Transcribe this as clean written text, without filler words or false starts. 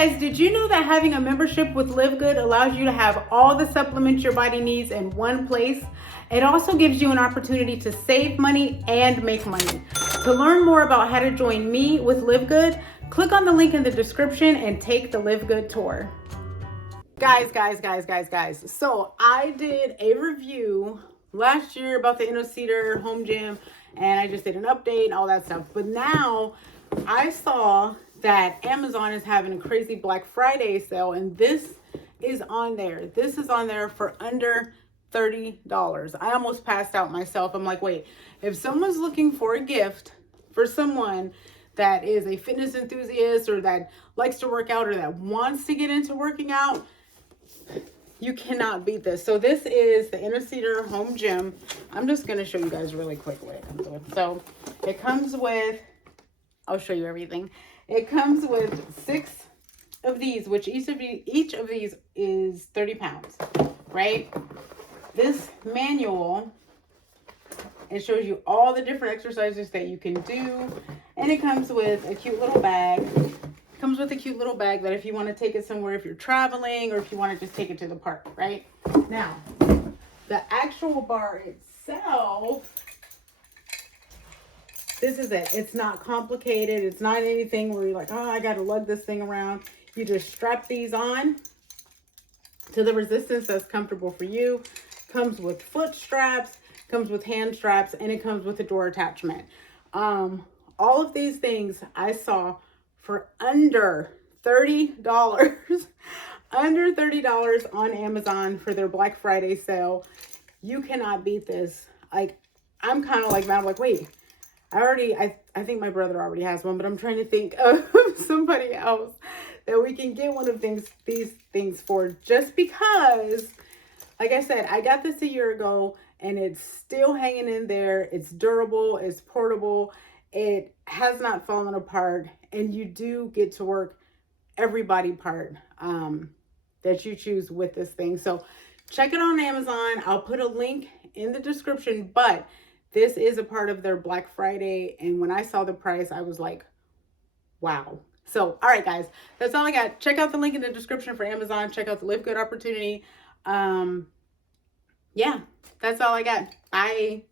guys, did you know that having a membership with Live Good allows you to have all the supplements your body needs in one place? It also gives you an opportunity to save money and make money. To learn more about how to join me with Live Good, click on the link in the description and take the Live Good tour. Guys. So I did a review last year about the INNOCEDEAR Home Gym, and I just did an update and all that stuff. But now I saw that Amazon is having a crazy Black Friday sale, and this is on there. This is on there for under $30. I almost passed out myself. I'm like, wait, if someone's looking for a gift for someone that is a fitness enthusiast or that likes to work out or that wants to get into working out, you cannot beat this. So this is the INNOCEDEAR Home Gym. I'm just going to show you guys really quick what it comes with. So it comes with, I'll show you everything. It comes with 6 of these, which each of these is 30 pounds, right? This manual, it shows you all the different exercises that you can do. And it comes with a cute little bag. It comes with a cute little bag that if you want to take it somewhere, if you're traveling, or if you want to just take it to the park, right? Now, the actual bar itself, this is it. It's not complicated. It's not anything where you're like, oh, I got to lug this thing around. You just strap these on to the resistance that's comfortable for you. Comes with foot straps, comes with hand straps, and it comes with a door attachment. All of these things I saw for under $30, under $30 on Amazon for their Black Friday sale. You cannot beat this. Like, I'm kind of like that. I'm like, wait, I think my brother already has one, but I'm trying to think of somebody else that we can get one of these things for, just because, like I said, I got this a year ago and it's still hanging in there. It's durable, it's portable, it has not fallen apart, and you do get to work every body part that you choose with this thing. So check it on Amazon. I'll put a link in the description, but this is a part of their Black Friday, and when I saw the price, I was like, wow. So, all right, guys, that's all I got. Check out the link in the description for Amazon. Check out the Live Good opportunity. Yeah, that's all I got. Bye.